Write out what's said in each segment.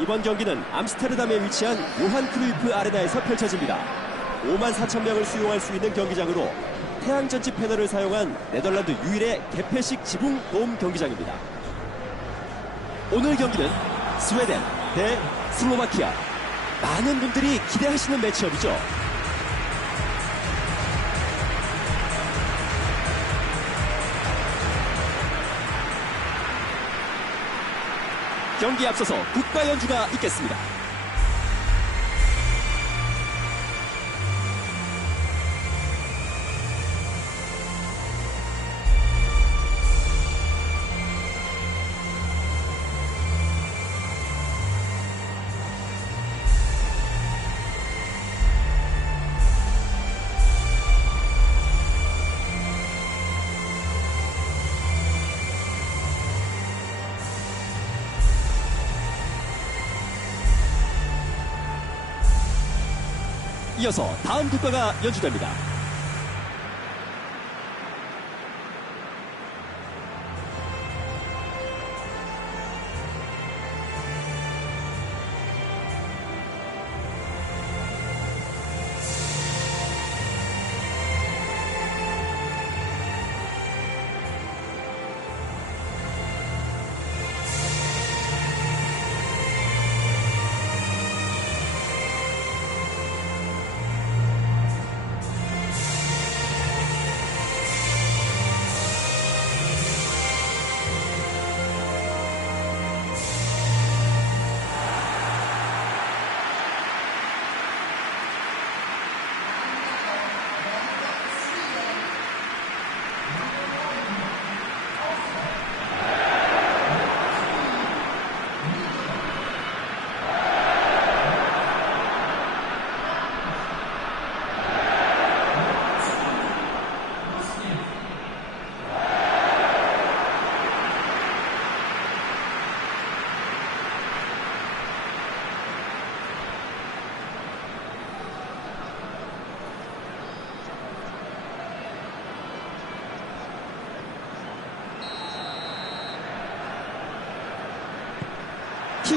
이번 경기는 암스테르담에 위치한 요한 크루이프 아레나에서 펼쳐집니다. 5만 4천 명을 수용할 수 있는 경기장으로 태양전지 패널을 사용한 네덜란드 유일의 개폐식 지붕 돔 경기장입니다. 오늘 경기는 스웨덴 대 슬로바키아. 많은 분들이 기대하시는 매치업이죠. 경기 앞서서 국가 연주가 있겠습니다. 이어서 다음 국가가 연주됩니다.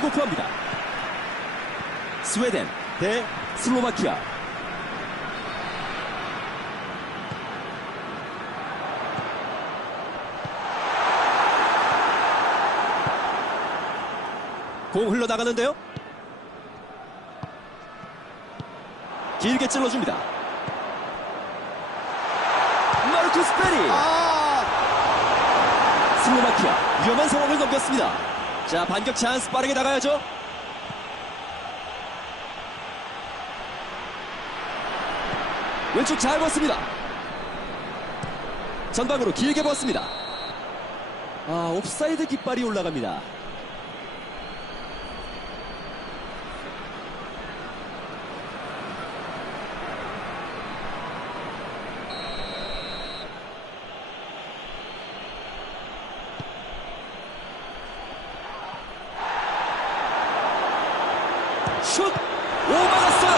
킥오프합니다. 스웨덴 대 슬로바키아. 공 흘러나가는데요. 길게 찔러줍니다. 마르쿠스 페리. 아, 슬로바키아 위험한 상황을 넘겼습니다. 자 반격 찬스 빠르게 나가야죠. 왼쪽 잘 봤습니다. 전방으로 길게 봤습니다. 아 옵사이드 깃발이 올라갑니다. 슛! 오 막았어요.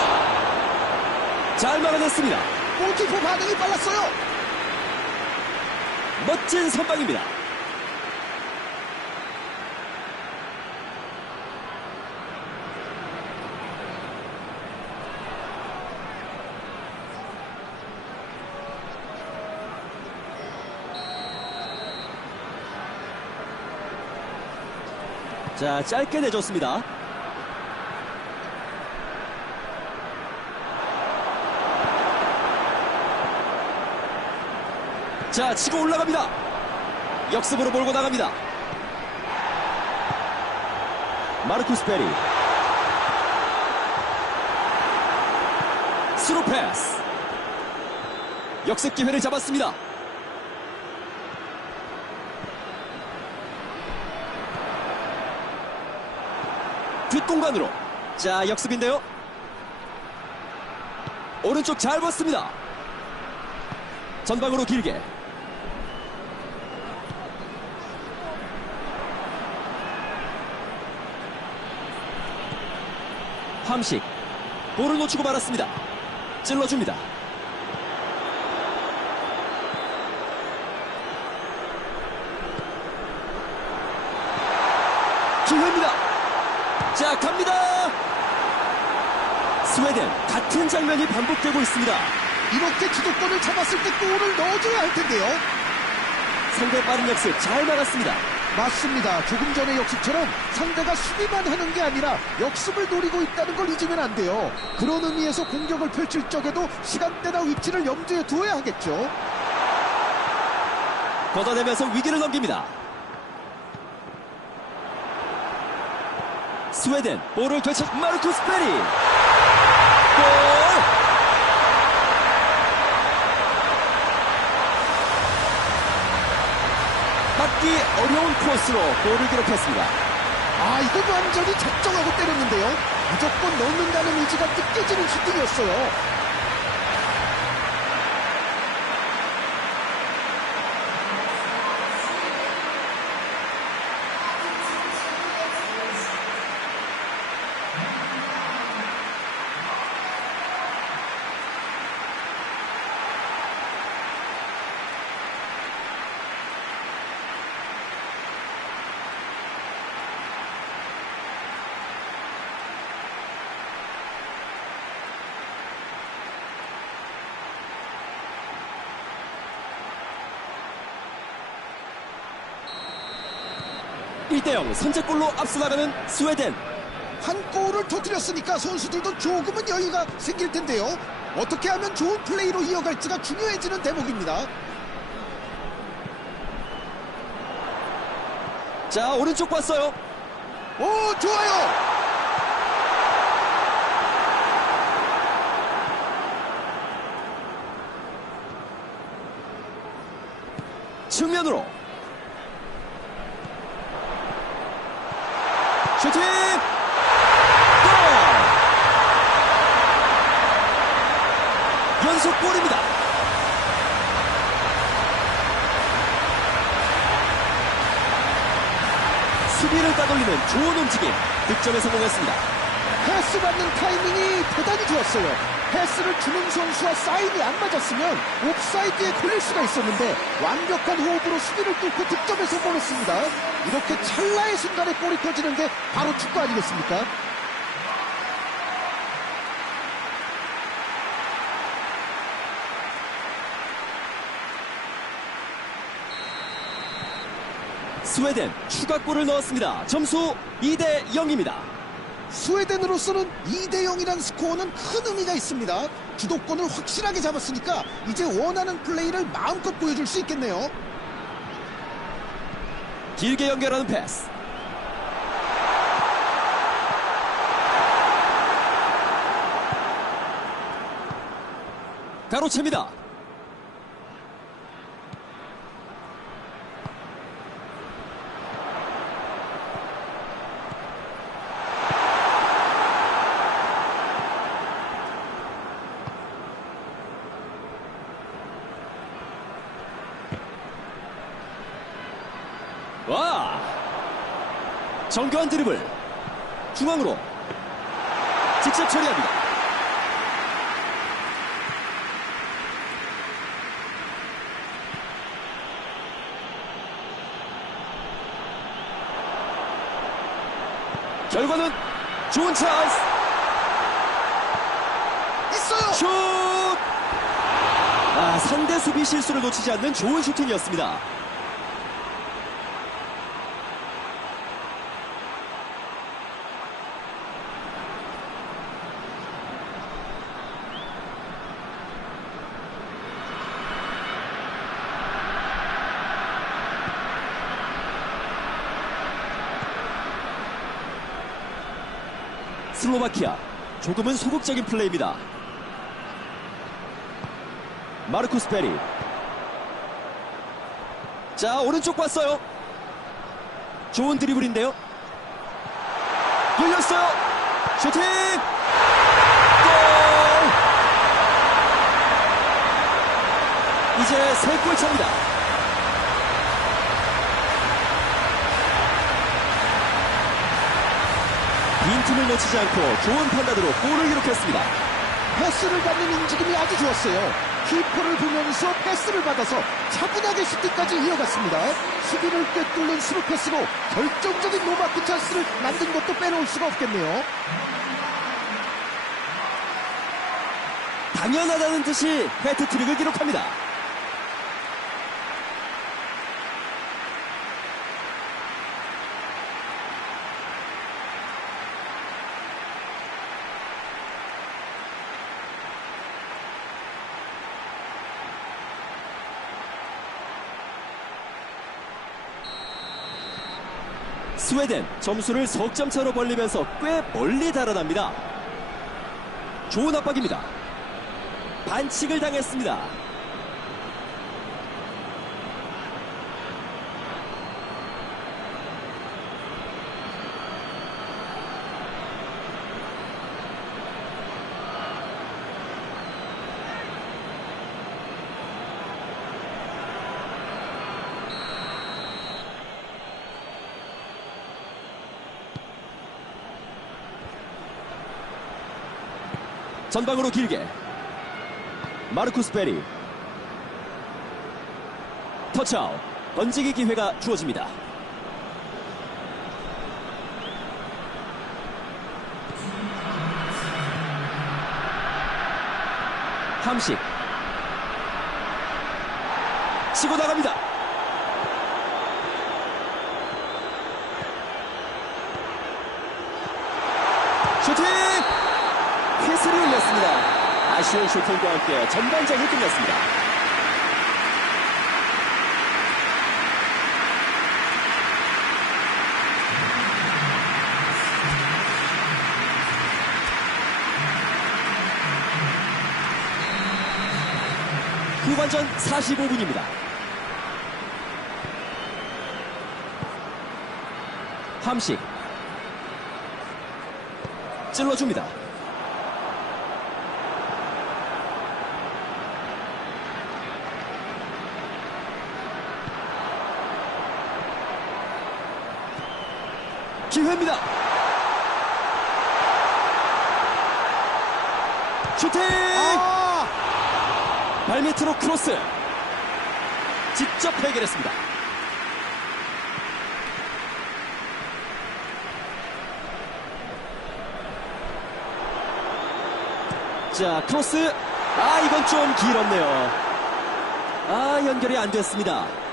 잘 막아냈습니다. 골키퍼 반응이 빨랐어요. 멋진 선방입니다. 자, 짧게 내줬습니다. 자, 치고 올라갑니다. 역습으로 몰고 나갑니다. 마르쿠스 페리. 스루 패스. 역습 기회를 잡았습니다. 뒷공간으로. 자, 역습인데요. 오른쪽 잘 봤습니다. 전방으로 길게. 함식. 볼을 놓치고 말았습니다. 찔러줍니다. 기회입니다. 자, 갑니다. 스웨덴 같은 장면이 반복되고 있습니다. 이렇게 주도권을 잡았을 때 골을 넣어줘야 할 텐데요. 상대 빠른 역습 잘 막았습니다. 맞습니다. 조금 전의 역습처럼 상대가 수비만 하는 게 아니라 역습을 노리고 있다는 걸 잊으면 안 돼요. 그런 의미에서 공격을 펼칠 적에도 시간대나 위치를 염두에 두어야 하겠죠. 걷어내면서 위기를 넘깁니다. 스웨덴 볼을 되찾 마르쿠스 페리 골 막기 어려운 코스로 골을 기록했습니다. 아, 이건 완전히 작정하고 때렸는데요. 무조건 넣는다는 의지가 느껴지는 슈팅이었어요. 일대0 선제골로 앞서 나가는 스웨덴 한 골을 터뜨렸으니까 선수들도 조금은 여유가 생길 텐데요. 어떻게 하면 좋은 플레이로 이어갈지가 중요해지는 대목입니다. 자 오른쪽 봤어요 오, 좋아요. 측면으로 슈팅 골 연속골입니다 수비를 따돌리는 좋은 움직임 득점에 성공했습니다 패스 받는 타이밍이 대단히 좋았어요. 패스를 주는 선수와 사인이 안 맞았으면 옵사이드에 걸릴 수가 있었는데 완벽한 호흡으로 수비를 뚫고 득점에 성공했습니다. 이렇게 찰나의 순간에 골이 터지는 게 바로 축구 아니겠습니까? 스웨덴 추가골을 넣었습니다 점수 2대 0입니다 스웨덴으로서는 2대 0이라는 스코어는 큰 의미가 있습니다. 주도권을 확실하게 잡았으니까 이제 원하는 플레이를 마음껏 보여줄 수 있겠네요. 길게 연결하는 패스. 가로채입니다. 와! 정교한 드리블. 중앙으로. 직접 처리합니다. 결과는 좋은 찬스. 있어요. 슛! 아, 상대 수비 실수를 놓치지 않는 좋은 슈팅이었습니다. 슬로바키아. 조금은 소극적인 플레이입니다. 마르쿠스 페리. 자 오른쪽 봤어요. 좋은 드리블인데요. 열렸어요. 슈팅! 골! 이제 세골 차입니다 빈틈을 놓치지 않고 좋은 판단으로 골을 기록했습니다 패스를 받는 움직임이 아주 좋았어요. 키퍼를 보면서 패스를 받아서 차분하게 슈팅까지 이어갔습니다. 수비를 꿰뚫는 스루 패스로 결정적인 노마크 찬스를 만든 것도 빼놓을 수가 없겠네요. 당연하다는 듯이 해트트릭을 기록합니다. 스웨덴 점수를 석점 차로 벌리면서 꽤 멀리 달아납니다. 좋은 압박입니다. 반칙을 당했습니다. 전방으로 길게 마르쿠스 베리 터치아웃 던지기 기회가 주어집니다. 함식 치고 나갑니다. 슈팅! 휘슬이 울렸습니다. 아쉬운 슈팅과 함께 전반전이 끝났습니다. 후반전 45분입니다. 함식 찔러줍니다. 기회입니다. 슈팅! 아! 발밑으로 크로스. 직접 해결했습니다. 자, 크로스. 아, 이건 좀 길었네요. 아, 연결이 안 됐습니다.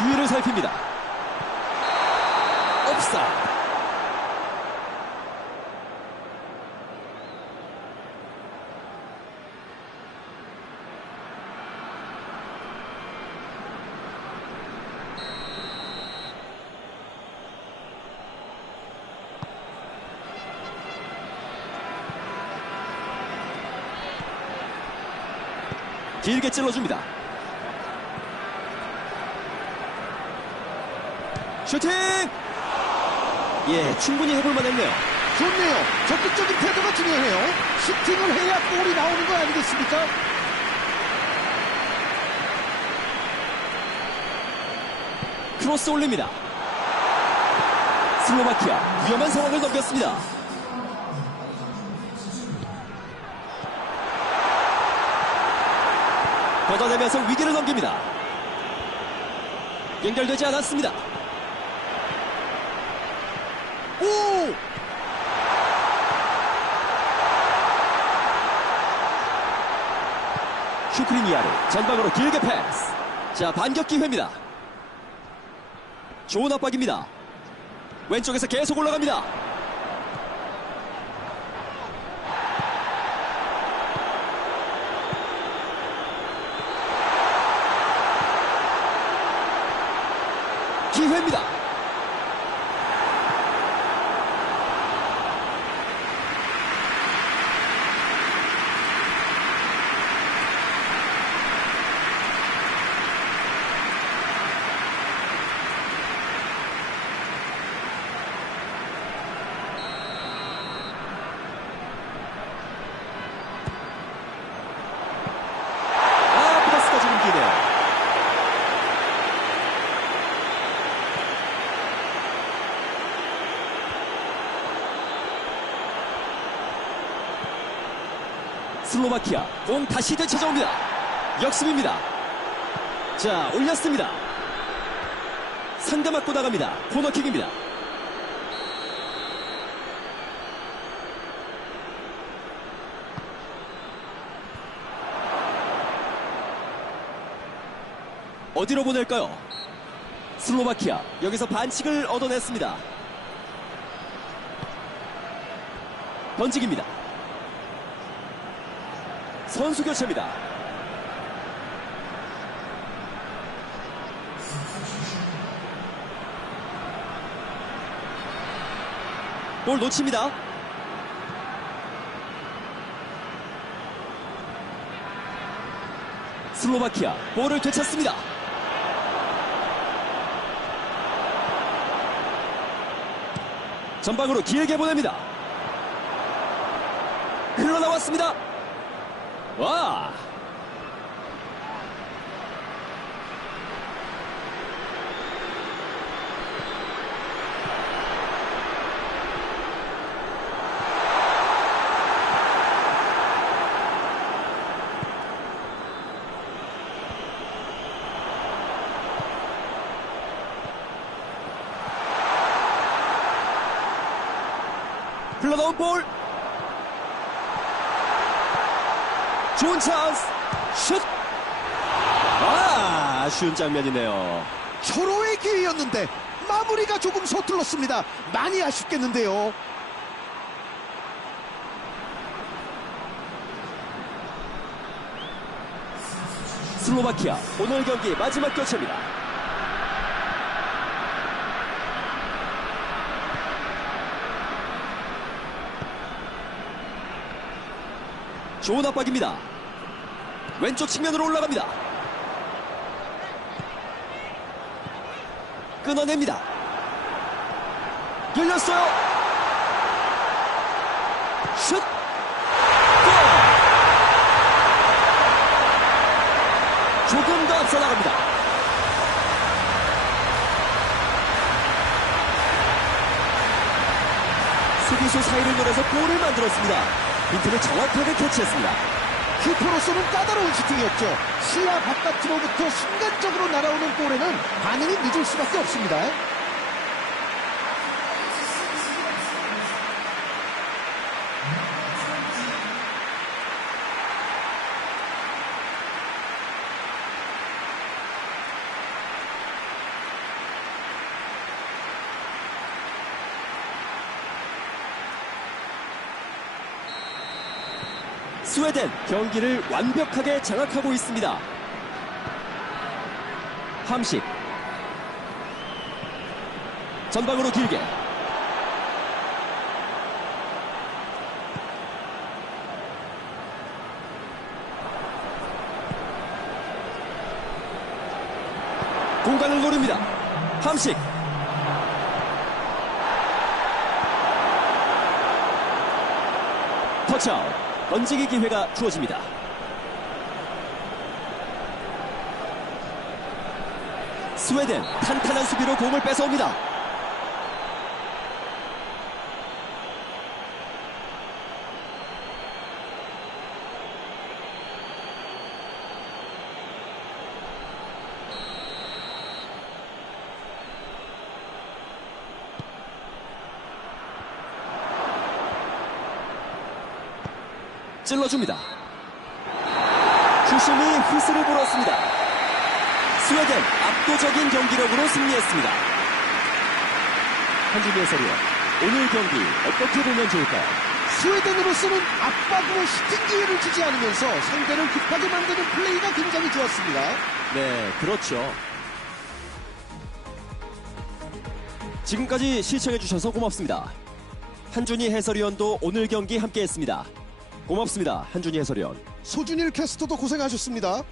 주위를 살핍니다. 옵사. 길게 찔러줍니다. 슈팅! 예, 충분히 해볼 만했네요. 좋네요. 적극적인 태도가 중요해요. 슈팅을 해야 골이 나오는 거 아니겠습니까? 크로스 올립니다. 슬로바키아 위험한 상황을 넘겼습니다. 걷어내면서 위기를 넘깁니다. 연결되지 않았습니다. 오! 슈크리니아르 전방으로 길게 패스. 자 반격 기회입니다. 좋은 압박입니다. 왼쪽에서 계속 올라갑니다. 기회입니다. 슬로바키아 공 다시 되찾아옵니다. 역습입니다. 자 올렸습니다. 상대 맞고 나갑니다. 코너킥입니다. 어디로 보낼까요? 슬로바키아 여기서 반칙을 얻어냈습니다. 던지기입니다. 선수 교체입니다. 볼 놓칩니다. 슬로바키아 볼을 되찾습니다. 전방으로 길게 보냅니다. 흘러나왔습니다. 와! 흘러나온 볼. 좋은 찬스. 슛. 아, 아쉬운 장면이네요. 절호의 기회였는데 마무리가 조금 서툴렀습니다. 많이 아쉽겠는데요. 슬로바키아 오늘 경기 마지막 교체입니다. 좋은 압박입니다. 왼쪽 측면으로 올라갑니다. 끊어냅니다. 열렸어요. 슛! 골! 조금 더 앞서 나갑니다. 수비수 사이를 노려서 골을 만들었습니다. 빈틈을 정확하게 캐치했습니다. 키퍼로서는 까다로운 슈팅이었죠. 시야 바깥으로부터 순간적으로 날아오는 볼에는 반응이 늦을 수밖에 없습니다. 스웨덴 경기를 완벽하게 장악하고 있습니다. 함식 전방으로 길게 공간을 노립니다. 함식 터치아웃 던지기 기회가 주어집니다. 스웨덴 탄탄한 수비로 공을 뺏어옵니다. 찔러줍니다. 주심이 휘슬을 불었습니다. 스웨덴 압도적인 경기력으로 승리했습니다. 한준희 해설위원, 오늘 경기 어떻게 보면 좋을까요? 스웨덴으로서는 압박으로 슈팅 기회를 주지 않으면서 상대를 급하게 만드는 플레이가 굉장히 좋았습니다. 네, 그렇죠. 지금까지 시청해주셔서 고맙습니다. 한준희 해설위원도 오늘 경기 함께했습니다. 고맙습니다. 한준희 해설위원. 소준일 캐스터도 고생하셨습니다.